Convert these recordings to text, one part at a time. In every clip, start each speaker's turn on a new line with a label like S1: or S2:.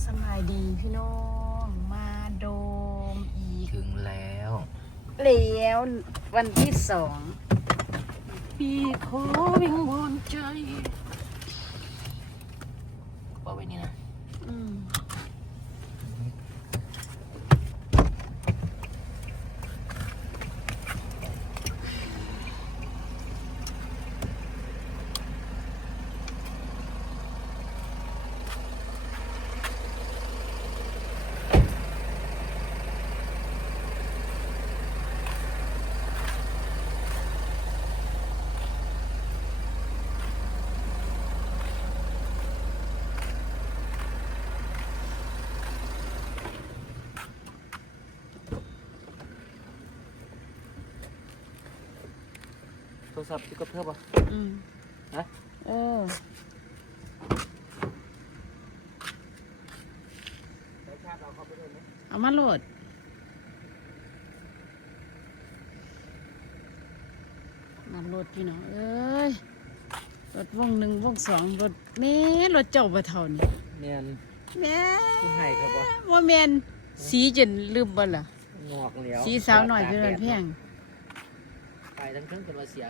S1: สบายดีพี่น้องมาโดมอีก
S2: ถึงแล้ว
S1: วันที่พี่ขอวิงวอนใจ
S2: เอาไว้นี่นะโทรศัพท์ที่ก็เพิ่มป่ะนะ
S1: เอามาโหลดพี่น้องเอ้ยรถวงหนึ่งวงสองรถแม่รถเจ้าบ่เท่านี่
S2: แมน
S1: แม่
S2: ที่ให้ครับ
S1: ว่าแมนสีจนลืมบ่ล่ะ
S2: งอกแล้ว
S1: สีสาวหน่อยเป็นแพง
S2: ไปทั้งเครื่องกันมาเสีย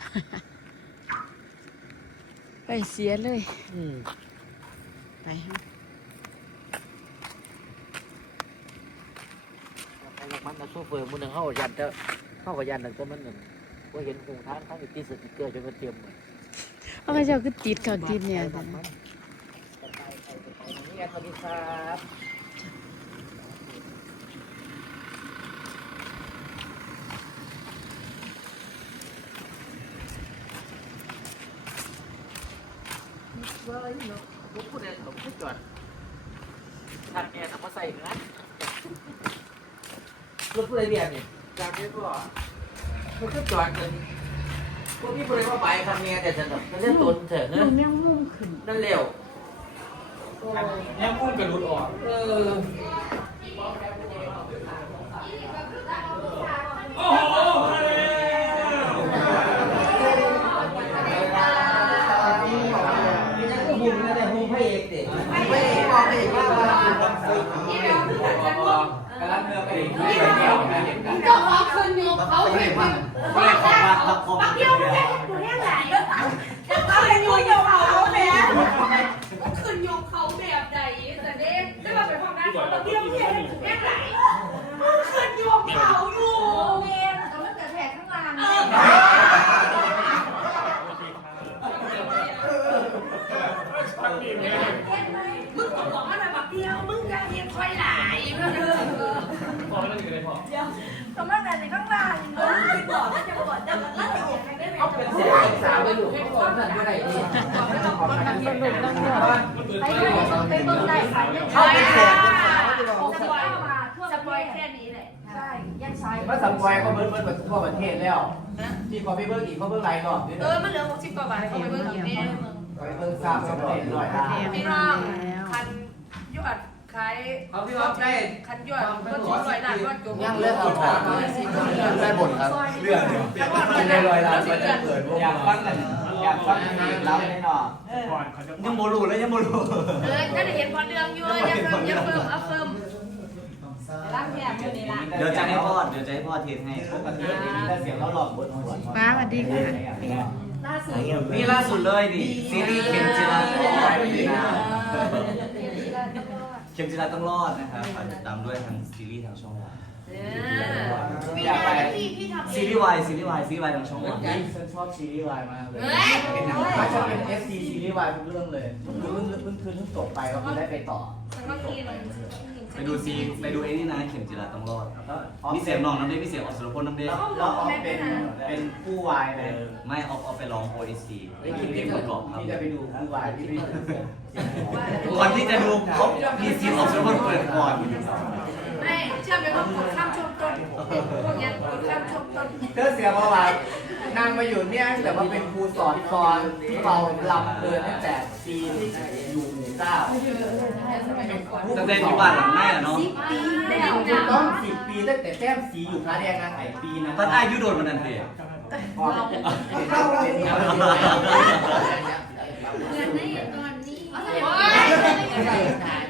S1: ไปเสียเลยไปฮะ
S2: มันนะโซเฟอร์มือหนึ่งเข้ายันเถอะเข้ากับยันหนึ่งตัวมันหนึ่งว่าเห็นคงท้ายติดสติ๊กเกอร์จนมันเตรียม
S1: เอาไปเจ้าคือติดเขาติดเนี่ย
S2: นี่สวัสดีครับว่าอะไรเนาะผมพูดอะไรผมพูดก่อนทางแกทำมาใส่นะรถผู้ใดเบียดนี่จากนี้ก็มันก็จอดเลยพวกพี่บริวารไปทำเมียแต่ฉันแบบมันเล่นตุนเถอะเนอะ
S1: ยังมุ่งขึ้น
S2: นั่นเร็ว
S3: ยังมุ่งกระลุดออกโอ้โห
S2: หุ่นนะแต่หุ่นพระเอกเด็กพระเอกบอกพระเอกว่ากำลังเนื้อไปที่เดียวนะ
S4: ก็ขอคืนโยมเขา
S2: ไม่ได้พัง
S3: ไม่ได้ขอมาครับผม
S4: เดียวไม่ได้ดูแค่ไหนจะเขาเป็นโยมเขาแบบก็คืนโยมเขาแบบใดแต่เด็กได้มาเป็นความรักของเราเดียวไม่ได้ดูแค่ไหนคืนโยมเขาอยู่เวรแต่มันจะแผลข้างล่างมึงบอกว่าแบบเดียวมึงจะเรียนคอยหลาย
S3: พอไม่ต้องอยู่ในพอ
S4: ตรงนั้นในข้างล่างบอกว่าจะบอกจะมาเล่าอย่างไรได้ไหม
S2: เอาเป็นเสียงสาวไปหลุดให้ก่อนนั่นอะไรนี่
S4: ไปเบิ่งได้ค่ะยังใช้สปอยแค่นี้แหละใช่ยังใช้
S2: เมื่อสัมภาระเขาเบิ้ลทั่วประเทศแล้วที่พอไปเบิ้ลอีกเขาเบิ้ลไรก่อน
S4: มันเหลือ60 กว่าบาทเขาไปเบิ่งอีกนี่
S2: ไปเบิ้ล300
S4: พี่น้องคันยอดขาย
S2: พี่ว่าได้
S4: คันยอดเพิ่น100 ล้านยอดจบ
S2: ยังเลือกเอาได้หมดครับเรื่องเดียวได้100 ล้านมันจะเกิดอยากฟังกันอยากฟังเล่าแน่นอนยังโมลูแล้วยังโมลู
S4: ถ้าได้เห็นพอเรื่องอยู่อย่าเพิ่มเอาเพิ่มร่างแย่อยู่นี่ล่ะ
S3: เดี๋ยวจะให้พ่อเทสให้
S2: ปกติถ้าเสียงเราหลอกบนหัว
S1: ป้าสวัสดีค่ะ
S3: นี่ล่าสุดเลยดิซีรีส์เข็มจิราต้องรอดนะครับฝากติดตามด้วยทางซีรีส์ทางช่องวันซีรีส์วายทางช่องวัน
S2: ฉันชอบซีรีส์วายมากเลยชอบเป็น FC ซีรีส์วายทุกเรื่องเลยเพิ่งจบไปก็คือได้ไปต่อ
S3: ไปดูไอ้นี่นะเข็มจิราต้องรอดมีเสียงน้องน้ำเด้มีเสียงออกสุรพลน้ำเด้
S2: แล้วออกเป็นผู้วายเลย
S3: ไม่ออกไปร้อง OST
S2: ที่ประกอบครับที่จะไปดูผู้วายที่
S3: ก่อนที่จะดูเขามีซีนออกสุรพลเปิดก่อน
S4: ไม่เชื่อไหมว่าข้ามชมต้นพวกนี้ข้ามชมต้น
S2: เสียประวัตินางมาอยู่เนี่ยแต่ว่าเป็นครูสอนเป่าลำเดินตั้งแต่ปีที่อยู่หมู่เก้า
S3: ตั้งแต่อยู่บ้านหลังแม่เนาะ
S2: ต้อง10 ปีตั้งแต่แต้มสีอยู่พระแดงนางไอปีนะ
S3: ตอนอายุโดนมันนั่นเอง
S4: เข้าเลยเหมือนในตอนนี้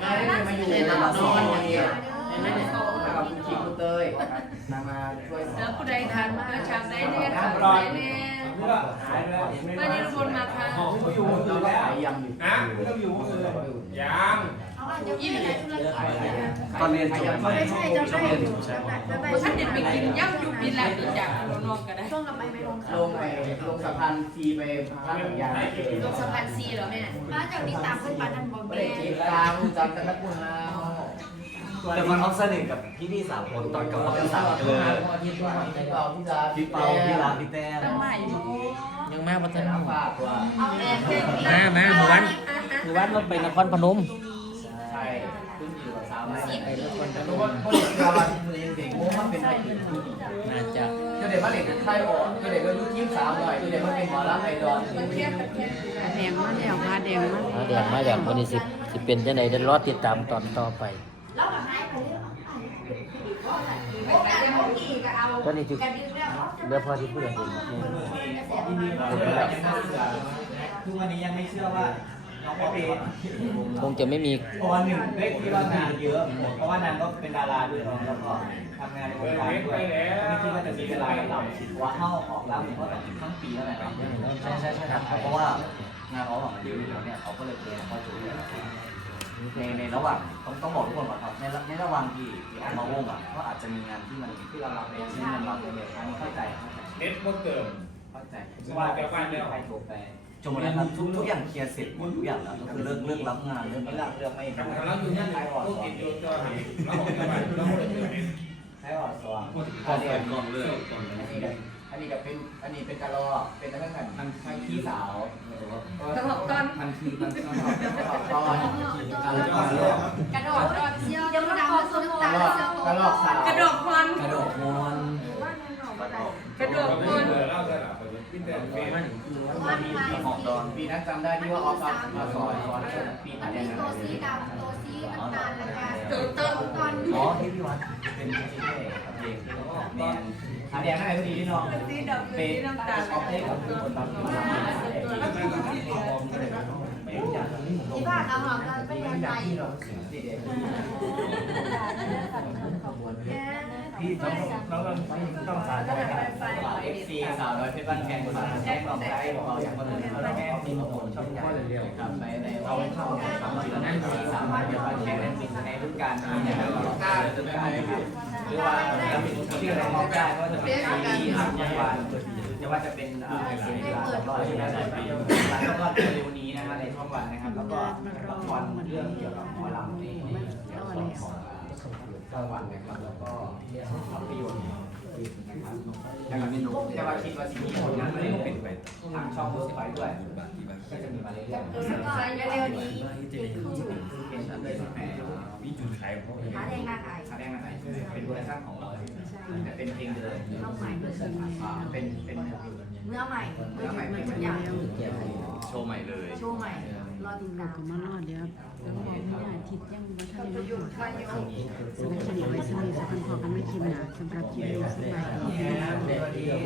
S2: มาอยู่ในตลาดนอนอย่างเงี้ยแล้วก็คุณคิมคุณเตยมาช่วย
S4: แล้วผู้ใดทันมาฉากได้เนี่ยฉากได้เนี่ยมาในทุกคนมาค่ะ
S2: เราก็ขายยำอยู่
S5: นะไม่ต้องอยู่ยัง
S4: ยี่สิบ
S3: ตอนเรียนจบ
S4: ไม่ใช่จะไม่ฉันเด็ดไปกินย่ำยุบบินแหลกอีกอย่างนอกกันได้
S2: ลงสะพานทีไปร้านยา
S4: ลงสะพานซีเหรอแม่มาจากนี้ตามขึ้นมาดันบอล
S2: ไม่
S4: แม่
S2: ได้กินตามจำกันแล้วคุณแล้ว
S3: แต่มันเขาสนิทกับพี่สามคนตอนกับเขาเป็นสามกันเลย
S2: ที่เปาที่จะ
S3: พี่เปาพี่รักพี่แต้ม
S4: ตั้งใหม่อยู่
S6: ยังแม่พัฒนา
S2: ฝากว่า
S4: เอาแม่เต้น
S6: แม่หมู่บ้านเราไปนครพนม
S2: ใช่ขึ้นอยู่กับสาวไปแล้วคนจะรู้ว่าคนเรามือยังเด็กโง่มันเป็นอะไร
S6: น่าจะ
S2: ก็เด็กมาเด็กไทยอ่อนก็เด็กก็ยุ่ง3หน่อยก็เด็กมาเป็นหมอลำไอดอล
S4: เทียบกันแค่
S1: แดงมาแล้วพาแดงมา
S6: เดี๋ยวมาอย่างวันนี้สิเป็นจังไดเดี๋ยวรอติดตามตอนต่อไป
S4: แล้วแบบไหนไปเรื่องโอกาสพวกอีกเอา
S6: ตอนนี้จุดเดี๋ยวพอที่พูดอย่างอื่น
S3: ทุกวันนี้ยังไม่เชื่อว่าน้องป๊อปปี้
S6: คงจะไม่มี
S3: เพราะว่าหนึ่งได้คิดว่างานเยอะ เพราะว่านางก็เป็นดาราด้วยเนาะแล้วก็ทำงานในวงการด้วยไม่คิดว่าจะมีเวลากับเราว่าเข้าออกแล้วเพราะแต่ทั้งปีแล้วแหละใช่ครับเพราะว่างานเขาออกมาเยอะอยู่แล้วเนี่ยเขาก็เลยเตรียมเขาจุดในระหว่างต้องบอกทุกคนก่อนครับในระหว่างที่ออกมาวงอ่ะก็อาจจะมีงานที่เรารับเองที่มันรับเองเข้าใจ
S5: เน็ตก็เกิน
S3: เข้าใจว่าใครโทรไปจบหมดแล้วครับทุกอย่างเคลียร์เสร็จหมดทุกอย่างแล้วก็คือเลิกรับงานเลิกไม่รับเรื่องไม่
S5: ทำแล้วอยู่ยังไงพวกกินอยู่ตัวไหนแล้วออกจากบ้านแล้วเลย
S3: ให้ออดสว่าง
S2: อันนี้ก็เป็นกระรอกเป็นทั้งทั้งพี่สาว
S4: ตลกตอน
S3: มันคือมัน
S2: ตอน
S4: กระโดดตอนเชี่ยวยังดำส้มตา
S2: กระรอกสาว
S4: กระโดดควัน
S3: กระโดดมอน
S4: กระโดดควัน
S5: เล่าได้หรอพี่แต่เฟซ
S3: ของดอน
S2: ปีนั้นจำได้ที่ว่าออฟมาสอนปี
S7: มัน
S2: นี้
S7: มีตัวสีดำตัวสีน้ำตาลแล้วก็
S4: ตัวเติม
S7: ตอน
S3: อ๋อที่พี่วัดเป็นที่เท่กับเพลงแมนอาแดงอะไรพอดีที่น้อง
S4: สีดำ
S3: เป็น
S4: สีน้ำตาล
S3: ออฟเทคกับคนบางคน
S7: ที่บ้านเราหอมกันเป็นยังไง
S3: พี่ต้องสารเอฟซีสาวน้อยเพชรบ้านแพงคนแจ้งเราได้เราอย่างคนอื่นเราแม่มีมาคนช่องใหญ่ครับในเราเข้าสามารถนั่งสามารถจะมาแข่งในทุกการนี้นะครับกล้าทุกการนะครับหรือว่าเราเป็นที่เรามองได้ว่าจะเป็นที่ทำยังไงจะว่าจะเป็นเสียงเวลาแล้วก็ที่ได้ไปแล้วก็เร็วนี้นะฮะในช่องวันนะครับแล้วก็ละครเรื่องเกี่ยวกับหมอลำในของช่องวันนะครับแล้วก็ภาพยนตร์นะครับอย่างนี้จะมาคิดว่าสิ่งที่ผลงานไม่ได้เป็นไปทางช่องเวิร์กไฟด้วยก็จะมีมาเรื่อยๆ
S7: แล้วก็เร็วนี้
S3: เป็นเลยแต่วิจุดขายของ
S7: หาแดงมาขาย
S3: แสดงอะไรเป็นเวอร์ชันของเราแต่เป็นเพลงเดิม
S7: ต้องใหม่
S3: เป็น
S7: เนื้อใหม่เนื้อใหม่ทุกอย่าง
S3: โชว์ใหม่เลย
S7: โชว์ใหม่รอติด
S1: เรา
S7: ตาม
S1: ก็มารอดเดี๋ยวแล้วก็บอกมีอาทิตย์ยังมาทำยังไม่หมดสำหรับคลิปนี้ไว้สำหรับสักคนพอกันไม่คลิปหนาสำหรับคลิปนี้สบายดี